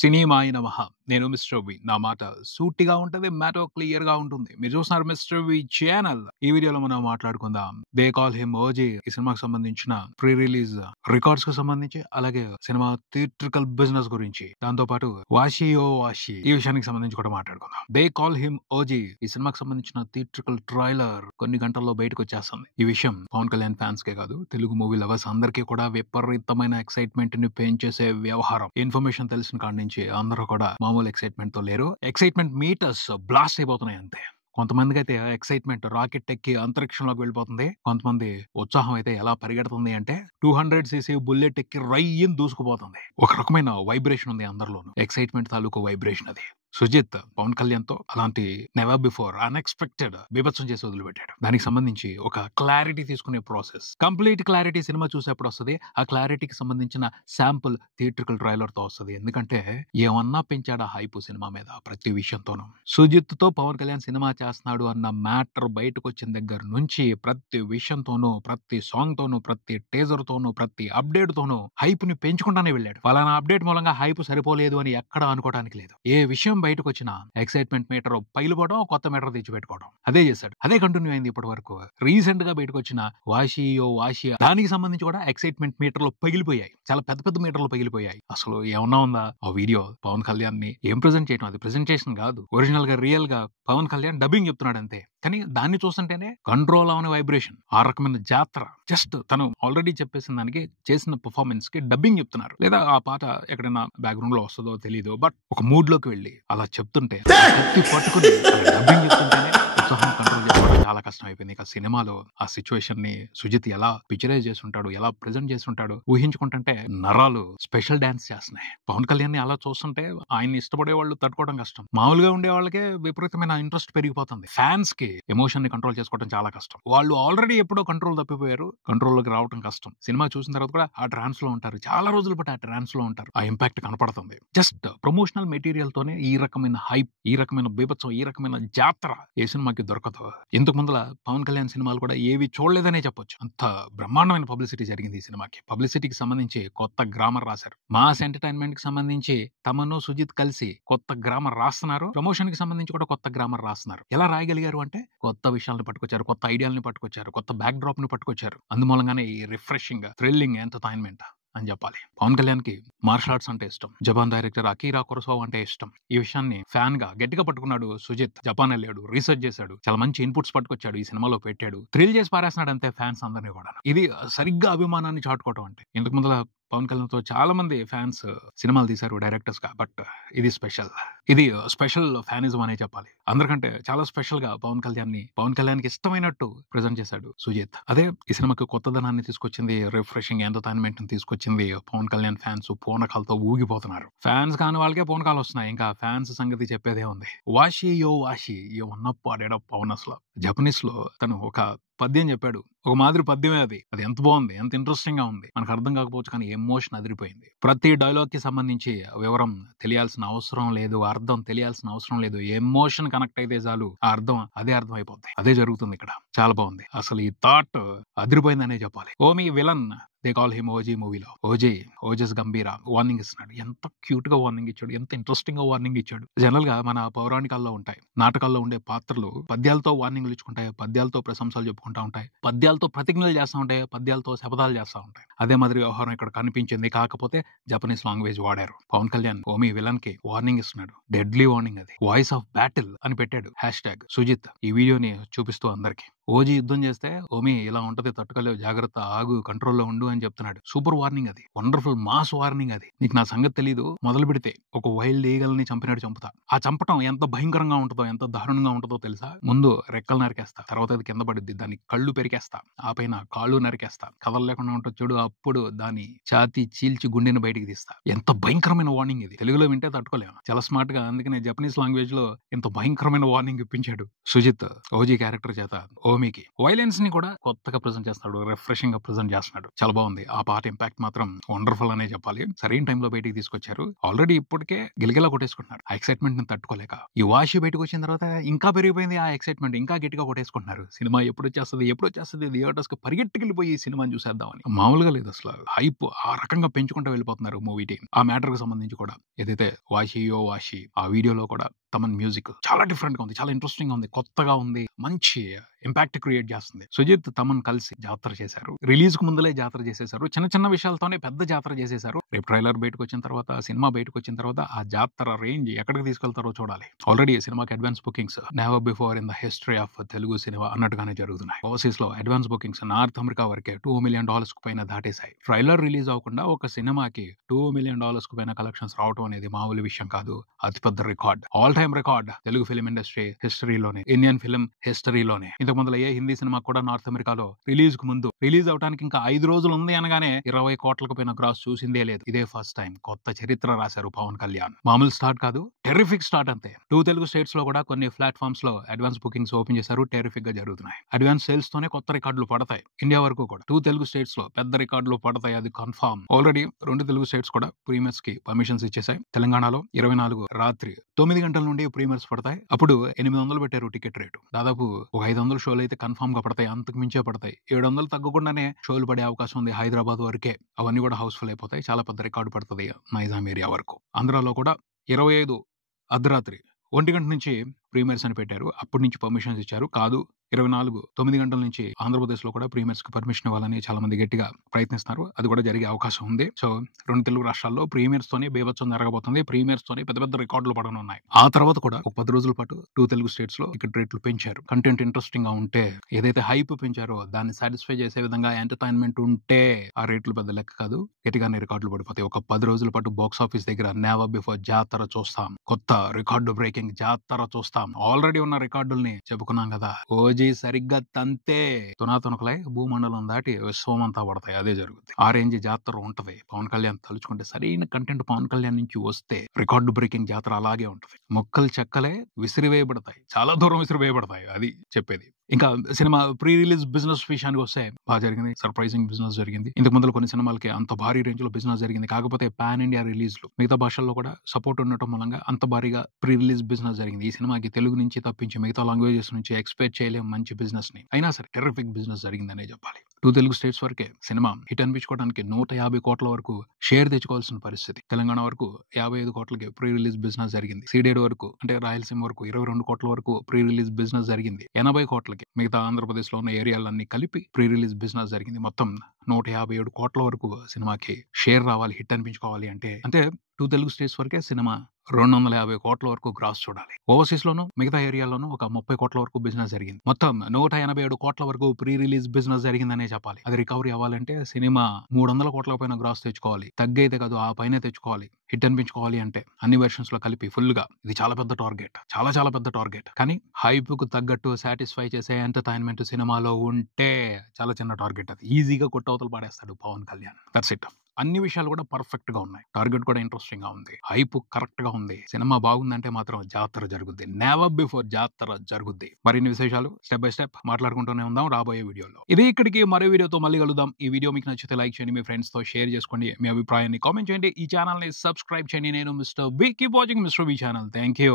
సినిమాయ నమః. నేను మిస్టర్ వి. నా మాట సూటిగా ఉంటది. మ్యాటర్ క్లియర్‌గా ఉంటుంది. మీరు చూస్తున్నారు మిస్టర్ వి ఛానల్. ఈ వీడియోలో మనం మాట్లాడుకుందాం. They call him OG. ఈ సినిమాకి సంబంధించిన ప్రీ రిలీజ్ రికార్డ్స్‌కి సంబంధించి, అలాగే సినిమా థియేట్రికల్ బిజినెస్ గురించి, దాంతో పాటు వాషి ఓ వాషి ఈ విషయానికి సంబంధించి కూడా మాట్లాడుకుందాం. They call him OG. ఈ సినిమాకి సంబంధించిన థియేట్రికల్ ట్రైలర్ కొన్ని గంటల్లో బయటకు వచ్చేస్తుంది. ఈ విషయం పవన్ కళ్యాణ్ ఫ్యాన్స్ కే కాదు, తెలుగు మూవీ లవర్స్ అందరికీ కూడా విపరీతమైన ఎక్సైట్మెంట్ ని పెంచేసే వ్యవహారం. ఇన్ఫర్మేషన్ తెలిసిన కాడి నుంచి అందరూ కూడా మామూలు ఎక్సైట్మెంట్ తో లేరు. ఎక్సైట్మెంట్ మీటర్స్ బ్లాస్ట్ అయిపోతున్నాయి అంతే. కొంతమందికి అయితే ఎక్సైట్మెంట్ రాకెట్ ఎక్కి అంతరిక్షంలోకి వెళ్ళిపోతుంది. కొంతమంది ఉత్సాహం అయితే ఎలా పరిగెడుతుంది అంటే 200cc బుల్లెట్ ఎక్కి రయ్యని దూసుకుపోతుంది. ఒక రకమైన వైబ్రేషన్ ఉంది అందరిలోనూ. ఎక్సైట్మెంట్ తాలూకు వైబ్రేషన్ అది. సుజిత్ పవన్ కళ్యాణ్ తో అలాంటి నెవర్ బిఫోర్ అన్ఎక్స్పెక్టెడ్ బీభత్సం చేసి వదిలిపెట్టాడు. దానికి సంబంధించి ఒక క్లారిటీ తీసుకునే ప్రాసెస్, కంప్లీట్ క్లారిటీ సినిమా చూసేప్పుడు వస్తుంది. ఆ క్లారిటీకి సంబంధించిన శాంపుల్ థియేట్రికల్ ట్రైలర్ తో వస్తుంది. ఎందుకంటే ఏమన్నా పెంచాడా హైప్ సినిమా మీద ప్రతి విషయంతోనూ. సుజిత్ తో పవన్ కళ్యాణ్ సినిమా చేస్తున్నాడు అన్న మ్యాటర్ బయటకు వచ్చిన దగ్గర నుంచి ప్రతి విషయంతోనూ, ప్రతి సాంగ్ తోనూ, ప్రతి టేజర్ తోనూ, ప్రతి అప్డేట్ తోనూ హైప్ ని పెంచుకుంటానే వెళ్ళాడు. ఫలానా అప్డేట్ మూలంగా హైప్ సరిపోలేదు అని ఎక్కడ అనుకోవడానికి లేదు. ఏ విషయం బయటకు వచ్చిన ఎక్సైట్మెంట్ మీటర్ పైలుపోవడం, కొత్త మీటర్ తెచ్చిపెట్టుకోవడం, అదే చేశాడు. అదే కంటిన్యూ అయింది ఇప్పటి వరకు. రీసెంట్ గా బయటకు వచ్చిన వాషి ఓ వాషి దానికి సంబంధించి కూడా ఎక్సైట్మెంట్ మీటర్లు పగిలిపోయాయి. చాలా పెద్ద పెద్ద మీటర్లు పగిలిపోయాయి. అసలు ఏమన్నా ఉందా ఆ వీడియో? పవన్ కళ్యాణ్ ని ఏం ప్రెజెంట్ చేయడం, అది ప్రెజెంటేషన్ కాదు. ఒరిజినల్ గా రియల్ గా పవన్ కళ్యాణ్ డబ్బింగ్ చెప్తున్నాడు అంతే. కానీ దాన్ని చూస్తుంటేనే కంట్రోల్ అవని వైబ్రేషన్, ఆ రకమైన జాతర. జస్ట్ తను ఆల్రెడీ చెప్పేసిన దానికి, చేసిన పర్ఫార్మెన్స్ కి డబ్బింగ్ చెప్తున్నారు. లేదా ఆ పాట ఎక్కడైనా బ్యాక్గ్రౌండ్ లో వస్తుందో తెలియదు, బట్ ఒక మూడ్ లోకి వెళ్ళి అలా చెప్తుంటే, పట్టుకుని డబ్బింగ్ చెప్తుంటేనే ఉత్సాహం కంట్రోల్ చేసుకోవడం చాలా కష్టం అయిపోయింది. ఇక సినిమాలో ఆ సిచ్యువేషన్ ని సుజిత్ ఎలా పిక్చరైజ్ చేస్తుంటాడు, ఎలా ప్రెజెంట్ చేస్తుంటాడు ఊహించుకుంటుంటే నరాలు స్పెషల్ డాన్స్ చేస్తున్నాయి. పవన్ కళ్యాణ్ ని అలా చూస్తుంటే ఆయన్ని ఇష్టపడే వాళ్ళు తట్టుకోవడం కష్టం. మామూలుగా ఉండే వాళ్ళకే విపరీతమైన ఇంట్రెస్ట్ పెరిగిపోతుంది. ఫ్యాన్స్ కి ఎమోషన్ ని కంట్రోల్ చేసుకోవడం చాలా కష్టం. వాళ్ళు ఆల్రెడీ ఎప్పుడో కంట్రోల్ తప్పిపోయారు. కంట్రోల్ లోకి రావడం కష్టం. సినిమా చూసిన తర్వాత కూడా ఆ ట్రాన్స్ లో ఉంటారు. చాలా రోజులు బట్టి ఆ ట్రాన్స్ లో ఉంటారు. ఆ ఇంపాక్ట్ కనపడుతుంది. జస్ట్ ప్రమోషనల్ మెటీరియల్ తోనే ఈ రకమైన హైప్, ఈ రకమైన బీభత్సం, ఈ రకమైన జాతర ఏ సినిమాకి దొరకదు. ఇంతకు ముందుల పవన్ కళ్యాణ్ సినిమాలు కూడా ఏవి చూడలేదనే చెప్పొచ్చు. అంత బ్రహ్మాండమైన పబ్లిసిటీ జరిగింది ఈ సినిమాకి. పబ్లిసిటీకి సంబంధించి కొత్త గ్రామర్ రాశారు. మాస్ ఎంటర్టైన్మెంట్ కి సంబంధించి తమను సుజిత్ కలిసి కొత్త గ్రామర్ రాస్తున్నారు. ప్రమోషన్ కి సంబంధించి కూడా కొత్త గ్రామర్ రాస్తున్నారు. ఎలా రాయగలిగారు అంటే కొత్త విషయాలను పట్టుకొచ్చారు, కొత్త ఐడియాలను పట్టుకొచ్చారు, కొత్త బ్యాక్ డ్రాప్ ని పట్టుకొచ్చారు. అందుమూలంగానే ఈ రిఫ్రెషింగ్, థ్రిల్లింగ్ ఎంటర్టైన్మెంట్ అని చెప్పాలి. పవన్ కళ్యాణ్ కి మార్షల్ ఆర్ట్స్ అంటే ఇష్టం. జపాన్ డైరెక్టర్ అకీరా కురోసావా అంటే ఇష్టం. ఈ విషయాన్ని ఫ్యాన్ గా గట్టిగా పట్టుకున్నాడు సుజిత్. జపాన్ వెళ్ళాడు, రీసెర్చ్ చేశాడు, చాలా మంచి ఇన్పుట్స్ పట్టుకొచ్చాడు, ఈ సినిమాలో పెట్టాడు, థ్రిల్ చేసి పారేస్తున్నాడు అంతే ఫ్యాన్స్ అందరినీ కూడా. ఇది సరిగ్గా అభిమానాన్ని చాటుకోవటం అంటే. ఇంతకు ముందు పవన్ కళ్యాణ్ తో చాలా మంది ఫ్యాన్స్ సినిమాలు తీశారు డైరెక్టర్స్ గా, బట్ ఇది స్పెషల్. ఇది స్పెషల్ ఫ్యానిజం అనే చెప్పాలి. అందరికంటే చాలా స్పెషల్ గా పవన్ కళ్యాణ్ కి ఇష్టమైనట్టు ప్రెజెంట్ చేశాడు సుజిత్. అదే ఈ సినిమాకి కొత్తదనాన్ని తీసుకొచ్చింది, రిఫ్రెషింగ్ ఎంటర్టైన్మెంట్ ని తీసుకొచ్చింది. పవన్ కళ్యాణ్ ఫ్యాన్స్ పూనకాలతో ఊగిపోతున్నారు. ఫ్యాన్స్ కాని వాళ్ళకే పూనకాలు వస్తున్నాయి. ఇంకా ఫ్యాన్స్ సంగతి చెప్పేదే ఉంది. వాషి యో వాషి ఏమన్నా పాడాడో పవన్ అసలు. జపనీస్ లో తను ఒక పద్యం చెప్పాడు. ఒక మాదిరి పద్యమే అది. అది ఎంత బాగుంది, ఎంత ఇంట్రెస్టింగ్ గా ఉంది. మనకు అర్థం కాకపోవచ్చు, కానీ ఎమోషన్ అదిరిపోయింది. ప్రతి డైలాగ్ కి సంబంధించి వివరం తెలియాల్సిన అవసరం లేదు, అర్థం తెలియాల్సిన అవసరం లేదు. ఎమోషన్ కనెక్ట్ అయితే చాలు, ఆ అర్థం అయిపోద్ది. అదే జరుగుతుంది ఇక్కడ. చాలా బాగుంది. అసలు ఈ థాట్ అదిరిపోయిందనే చెప్పాలి. Owe me villain they call him OG మూవీలో ఓజస్ గంభీర వార్నింగ్ ఇస్తున్నాడు. ఎంత క్యూట్ గా వార్నింగ్ ఇచ్చాడు, ఎంత ఇంట్రెస్టింగ్ గా వార్నింగ్ ఇచ్చాడు. జనరల్ గా మన పౌరాణికాల్లో ఉంటాయి, నాటకాల్లో ఉండే పాత్రలు పద్యాలతో వార్నింగ్లు ఇచ్చుకుంటాయి, పద్యాలతో ప్రశంసలు చెప్పుకుంటా ఉంటాయి, పద్యాలతో ప్రతిజ్ఞలు చేస్తూ ఉంటాయి, పద్యాలతో శపథాలు చేస్తూ ఉంటాయి. అదే మాదిరి వ్యవహారం ఇక్కడ కనిపించింది. కాకపోతే జపనీస్ లాంగ్వేజ్ వాడారు. పవన్ కళ్యాణ్ ఓమీ విలన్ కి వార్నింగ్ ఇస్తున్నాడు. డెడ్లీ వార్నింగ్ అది. వాయిస్ ఆఫ్ బ్యాటిల్ అని పెట్టాడు హ్యాష్ట్యాగ్ సుజిత్. ఈ వీడియోని చూపిస్తూ అందరికి ఓజీ యుద్ధం చేస్తే ఓమీ ఇలా ఉంటది, తట్టుకోలేవు, జాగ్రత్త, ఆగు, కంట్రోల్లో ఉండు అని చెప్తున్నాడు. సూపర్ వార్నింగ్ అది. వండర్ఫుల్ మాస్ వార్నింగ్ అది. నీకు నా సంగతి తెలీదు, మొదలు పెడితే ఒక వైల్డ్ ఈగల్ని చంపినట్టు చంపుతా. ఆ చంపటం ఎంత భయంకరంగా ఉంటుందో, ఎంత దారుణంగా ఉంటుందో తెలుసా? ముందు రెక్కలు నరికేస్తా, తర్వాత అది కింద పడుద్ది, దాని కళ్ళు పెరికేస్తా, ఆ పైన కాళ్ళు నరికేస్తా, కథలు లేకుండా ఉంటుంది చూడు, అప్పుడు దాని ఛాతీ చీల్చి గుండెని బయటికి తీస్తా. ఎంత భయంకరమైన వార్నింగ్ ఇది. తెలుగులో వింటే తట్టుకోలేము. చాలా స్మార్ట్ గా, అందుకనే జపనీస్ లాంగ్వేజ్ లో ఇంత భయంకరమైన వార్నింగ్ ఇప్పించాడు సుజిత్ ఓజీ క్యారెక్టర్ చేత. ఓమీకి. వైలెన్స్ ని కూడా కొత్తగా ప్రెజెంట్ చేస్తున్నాడు, రిఫ్రెషింగ్ గా ప్రెజెంట్ చేస్తున్నాడు. చాలా బాగుంది. ఆ పాట ఇంపాక్ట్ మాత్రం వండర్ఫుల్ అనే చెప్పాలి. సరైన టైంలో బయటికి తీసుకొచ్చారు. ఆల్రెడీ ఇప్పటికే గిలగిలా కొట్టేసుకుంటున్నారు ఆ ఎక్సైట్మెంట్ ని తట్టుకోలేక. ఈ వాషి బయటకు వచ్చిన తర్వాత ఇంకా పెరిగిపోయింది ఆ ఎక్సైట్మెంట్, ఇంకా గట్టిగా కొట్టేసుకుంటున్నారు. సినిమా ఎప్పుడు వచ్చేస్తుంది థియేటర్స్ కి పరిగెట్టుకెళ్ళిపోయి ఈ సినిమాని చూసేద్దామని. మామూలుగా లేదు అసలు. హైప్ ఆ రకంగా పెంచుకుంటూ వెళ్ళిపోతున్నారు మూవీ టీం. ఆ మ్యాటర్ కి సంబంధించి కూడా ఏదైతే వాషి ఆ వీడియోలో కూడా తమన్ మ్యూజిక్ చాలా డిఫరెంట్ గా ఉంది, చాలా ఇంట్రెస్టింగ్ గా ఉంది, కొత్తగా ఉంది, మంచి ఇంపాక్ట్ క్రియేట్ చేస్తుంది. సుజిత్ తమన్ కలిసి జాతర చేశారు. రిలీజ్ కు ముందులే జాతర చేసేశారు. చిన్న చిన్న విషయాలతోనే పెద్ద జాతర చేసేశారు. రేపు ట్రైలర్ బయటకు వచ్చిన తర్వాత, సినిమా బయటకు వచ్చిన తర్వాత ఆ జాతర రేంజ్ ఎక్కడికి తీసుకెళ్తారో చూడాలి. ఆల్రెడీ సినిమాకి advance bookings never before in the history of Telugu cinema అన్నట్టుగానే జరుగుతున్నాయి. ఓవర్సీస్ లో అడ్వాన్స్ బుకింగ్స్ నార్త్ అమెరికా వరకే $2 million కు పైన దాటేశాయి. ట్రైలర్ రిలీజ్ అవ్వకుండా ఒక సినిమాకి $2 million కు పైన కలెక్షన్స్ రావడం అనేది మామూలు విషయం కాదు. అతిపెద్ద record, all time record Telugu film industry హిస్టరీలోనే, ఇండియన్ ఫిల్మ్ హిస్టరీలోనే. ఇంతకు ముందు ఏ హిందీ సినిమా కూడా నార్త్ అమెరికాలో రిలీజ్ కు ముందు, రిలీజ్ అవడానికి ఇంకా 5 రోజులు ఉంది అనగానే 20 కోట్లకు పైన గ్రాస్ చూసిందే లేదు. ఇదే ఫస్ట్ టైం. కొత్త చరిత్ర రాశారు పవన్ కళ్యాణ్. మామూలు స్టార్ట్ కాదు, టెర్రిఫిక్ స్టార్ట్ అంతే. 2 తెలుగు స్టేట్స్ లో కూడా కొన్ని ప్లాట్ఫామ్స్ లో అడ్వాన్స్ బుకింగ్స్ ఓపెన్ చేశారు. టెర్రిఫిక్ గా జరుగుతున్నాయి. అడ్వాన్స్ సేల్స్ తోనే కొత్త రికార్డులు పడతాయి. ఇండియా వరకు కూడా 2 తెలుగు స్టేట్స్ లో పెద్ద రికార్డులు పడతాయి, అది కన్ఫర్మ్. ఆల్రెడీ 2 తెలుగు స్టేట్స్ కూడా ప్రీమియర్స్ కి పర్మిషన్స్ ఇచ్చేసాయి. తెలంగాణలో 24 రాత్రి 9 గంటల నుండి ప్రీమియర్స్ పడతాయి. అప్పుడు 800 పెట్టారు టికెట్ రేటు. దాదాపు ఒక 500 షోలు అయితే కన్ఫర్మ్ గా పడతాయి, అంతకు మించే పడతాయి. 700 తగ్గకుండానే షోలు పడే అవకాశం ఉంది హైదరాబాద్ వరకే. అవన్నీ కూడా హౌస్ఫుల్ అయిపోతాయి. చాలా పెద్ద రికార్డు పడుతుంది నైజాం ఏరియా వరకు. ఆంధ్రాలో కూడా 25 అర్ధరాత్రి 1 గంట నుంచి ప్రీమియర్స్ అని పెట్టారు. అప్పటి నుంచి పర్మిషన్స్ ఇచ్చారు. కాదు, 24 9 గంటల నుంచి ఆంధ్రప్రదేశ్ లో కూడా ప్రీమియర్స్ కి పర్మిషన్ ఇవ్వాలని చాలా మంది గట్టిగా ప్రయత్నిస్తున్నారు. అది కూడా జరిగే అవకాశం ఉంది. సో 2 తెలుగు రాష్ట్రాల్లో ప్రీమియర్స్ తోనే బేభత్సం జరగబోతుంది. ప్రీమియర్స్ తోనే పెద్ద పెద్ద రికార్డులు పడనున్నాయి. ఆ తర్వాత కూడా ఒక 10 రోజుల పాటు 2 తెలుగు స్టేట్స్ లో టికెట్ రేట్లు పెంచారు. కంటెంట్ ఇంట్రెస్టింగ్ గా ఉంటే, ఏదైతే హైప్ పెంచారో దాన్ని సాటిస్ఫై చేసే విధంగా ఎంటర్టైన్మెంట్ ఉంటే ఆ రేట్లు పెద్ద లెక్క కాదు, గట్టిగానే రికార్డులు పడిపోతాయి. ఒక 10 రోజుల పాటు బాక్స్ ఆఫీస్ దగ్గర నెవర్ బిఫోర్ జాతర చూస్తాం. కొత్త రికార్డు బ్రేకింగ్ జాతర చూస్తాం. ఆల్రెడీ ఉన్న రికార్డుల్ని చెప్పుకున్నాం కదా. ఓజీ సరిగ్గా తంతే తునాతునకలై భూమండలం దాటి విశ్వమంతా పడతాయి. అదే జరుగుతుంది. ఆ రేంజ్ జాతర ఉంటది. పవన్ కళ్యాణ్ తలుచుకుంటే సరైన కంటెంట్ పవన్ కళ్యాణ్ నుంచి వస్తే రికార్డు బ్రేకింగ్ జాతర అలాగే ఉంటది. మొక్కలు చెక్కలే విసిరివేయబడతాయి, చాలా దూరం విసిరివేయబడతాయి. అది చెప్పేది. ఇంకా సినిమా ప్రీ రిలీజ్ బిజినెస్ విషయానికి వస్తే బాగా జరిగింది. సర్ప్రైజింగ్ బిజినెస్ జరిగింది. ఇంతకు ముందు కొన్ని సినిమాలకి అంత భారీ రేంజ్ లో బిజినెస్ జరిగింది. కాకపోతే పాన్ ఇండియా రిలీజ్లు మిగతా భాషల్లో కూడా సపోర్ట్ ఉండటం మూలంగా అంత భారీగా ప్రీ రిలీజ్ బిజినెస్ జరిగింది. ఈ సినిమాకి తెలుగు నుంచి తప్పించి మిగతా లాంగ్వేజెస్ నుంచి ఎక్స్పెక్ట్ చేయలేం మంచి బిజినెస్ ని. అయినా సరే టెర్రిఫిక్ బిజినెస్ జరిగిందనే చెప్పాలి. 2 తెలుగు స్టేట్స్ వరకే సినిమా హిట్ అనిపించుకోవడానికి 150 కోట్ల వరకు షేర్ తెచ్చుకోవాల్సిన పరిస్థితి. తెలంగాణ వరకు 55 కోట్లకి ప్రీ రిలీజ్ బిజినెస్ జరిగింది. సీడెడ్ వరకు అంటే రాయలసీమ వరకు 22 కోట్ల వరకు ప్రీ రిలీజ్ బిజినెస్ జరిగింది. 80 కోట్లకి మిగతా ఆంధ్రప్రదేశ్ లో ఉన్న ఏరియాలన్నీ కలిపి ప్రీ రిలీజ్ బిజినెస్ జరిగింది. మొత్తం 157 కోట్ల వరకు సినిమాకి షేర్ రావాలి, హిట్ అనిపించుకోవాలి అంటే 2 తెలుగు స్టేట్స్ వరకే సినిమా 250 కోట్ల వరకు గ్రాస్ చూడాలి. ఓవర్సీస్ లోను మిగతా ఏరియాలోనూ ఒక 30 కోట్ల వరకు బిజినెస్ జరిగింది. మొత్తం 187 కోట్ల వరకు ప్రీ రిలీజ్ బిజినెస్ జరిగిందనే చెప్పాలి. అది రికవరీ అవ్వాలంటే సినిమా 300 కోట్ల పైన గ్రాస్ తెచ్చుకోవాలి. తగ్గైతే కాదు, ఆ పైన తెచ్చుకోవాలి హిట్ అనిపించుకోవాలి అంటే. అన్ని వెర్షన్స్ లో కలిపి ఫుల్ గా. ఇది చాలా పెద్ద టార్గెట్, చాలా పెద్ద టార్గెట్. కానీ హైప్ కు తగ్గట్టు సాటిస్ఫై చేసే ఎంటర్టైన్మెంట్ సినిమాలో ఉంటే చాలా చిన్న టార్గెట్. అది ఈజీగా కొట్టవతలు పాడేస్తాడు పవన్ కళ్యాణ్. That's it. అన్ని విషయాలు కూడా పర్ఫెక్ట్ గా ఉన్నాయి. టార్గెట్ కూడా ఇంట్రెస్టింగ్ గా ఉంది. హైప్ కరెక్ట్ గా ఉంది. సినిమా బాగుందంటే మాత్రం జాతర జరుగుద్ది. నెవర్ బిఫోర్ జాతర జరుగుద్ది. మరిన్ని విశేషాలు స్టెప్ బై స్టెప్ మాట్లాడుకుంటూనే ఉందాం రాబోయే వీడియోలో. ఇది ఇక్కడికి మరో వీడియోతో మళ్ళీ కలుద్దాం. ఈ వీడియో మీకు నచ్చితే లైక్ చేయండి, మీ ఫ్రెండ్స్ తో షేర్ చేసుకోండి, మీ అభిప్రాయాన్ని కామెంట్ చేయండి, ఈ ఛానల్ ని సబ్స్క్రైబ్ చేయండి. నేను mister B. Keep watching mister B channel. Thank you.